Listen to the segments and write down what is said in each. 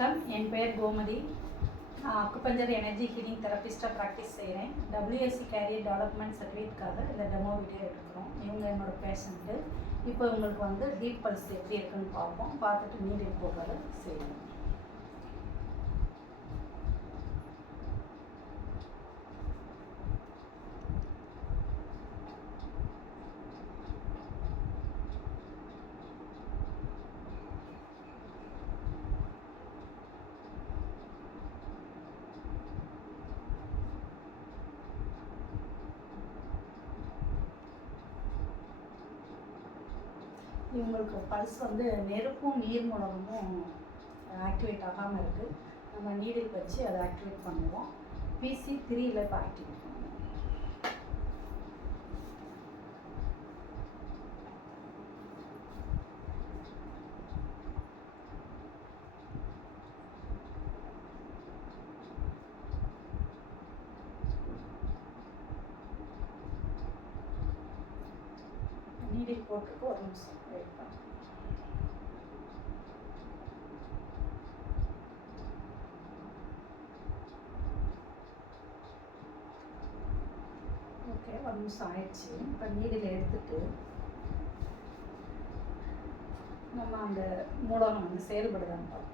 வணக்கம், என் பெயர் கோமதி. நான் அக்குபஞ்சர் எனர்ஜி ஹீலிங் தெரபிஸ்ட்டாக ப்ராக்டிஸ் செய்கிறேன். WSC கேரியர் டெவலப்மெண்ட் சர்டிஃபிகேட்காக இந்த டெமோ வீடியோ எடுக்கிறோம். இவங்க என்னோடய பேஷண்ட்டு. இப்போ இவங்களுக்கு வந்து டீப் பல்ஸ் எப்படி இருக்குன்னு பார்ப்போம். பார்த்துட்டு நீடில் போடுறத செய்யணும். இவங்களுக்கு பல்ஸ் வந்து நெருப்பும் நீர் மூலமும் ஆக்டிவேட் ஆகாமல் இருக்குது. நம்ம நீடில் வச்சு அதை ஆக்டிவேட் பண்ணுவோம். PC3 இப்போ ஆக்டிவேட் பண்ணுவோம். நீடில் போட்டுருக்கு, ஒரு நிமிஷம் வெயிட் பண்ணுவோம். ஓகே, ஒரு நிமிஷம் ஆயிடுச்சு. இப்போ நீடில் எடுத்துட்டு நம்ம அந்த மூலம் வந்து செயல்படுதான்னு பார்ப்போம்.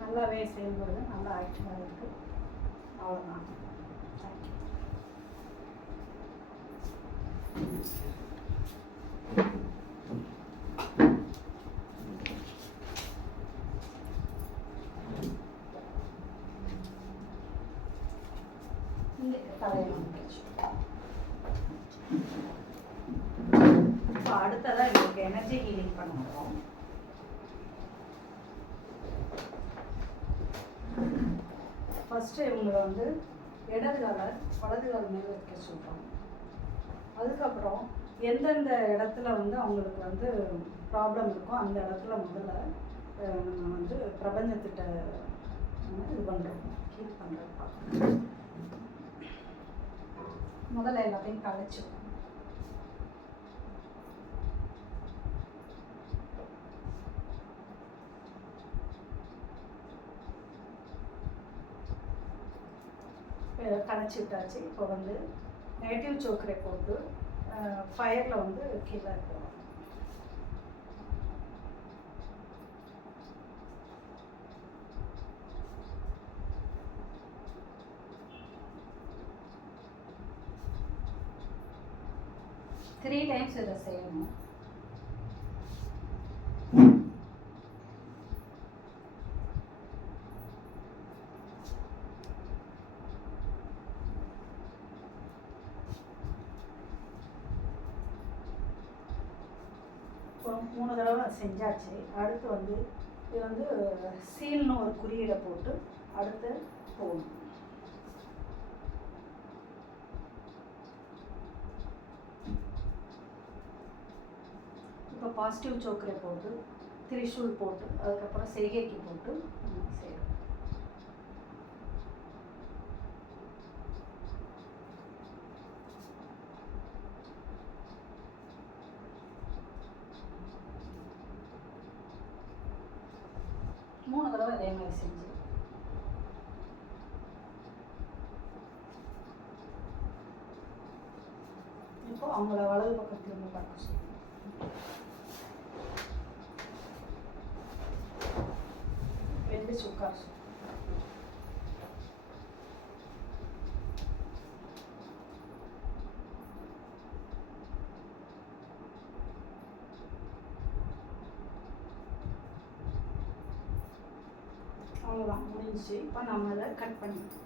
நல்லாவே செயல்படுது, நல்லா ஆக்டிவாக இருக்குது. அவ்வளோதான். தேங்க்யூ. இங்கே தலையை இப்போ அடுத்ததாக இவங்களுக்கு எனர்ஜி ஹீலிங் பண்ணுவோம். ஃபஸ்ட்டு இவங்களை வந்து இடது காலை வலது கால் மேலே வைக்க சொல்கிறோம். அதுக்கப்புறம் எந்தெந்த இடத்துல வந்து அவங்களுக்கு வந்து ப்ராப்ளம் இருக்கோ அந்த இடத்துல முதல்ல நம்ம வந்து பிரபஞ்சத்திட்ட இது பண்ணுறோம், ஹீல் பண்ணுறோம். முதல்ல எல்லாத்தையும் கலைச்சிடும். கலைச்சி விட்டாச்சு. இப்போ வந்து நெகட்டிவ் சோக்கரை போட்டு ஃபயரில் வந்து கீழே போகிறோம். த்ரீ டைம்ஸ் இதை செய்யணும். இப்போ 3 தடவை செஞ்சாச்சு. அடுத்து வந்து இது வந்து சீல்னு ஒரு குறியீடை போட்டு அடுத்து போகணும். இப்போ பாசிட்டிவ் சோக்கரை போட்டு திரிசூல் போட்டு அதுக்கப்புறம் செய்கைக்கு போட்டு செய்யணும். மூணு தடவை அதே மாதிரி செஞ்சு இப்போ அவங்கள வலது பக்கம் திரும்ப பார்க்க சொல்லணும். எழுந்திரிச்சு உட்கார சொல்லணும். அவ்வளோதான், முடிஞ்சிச்சு. இப்போ நம்ம அதை கட் பண்ணிக்கலாம்.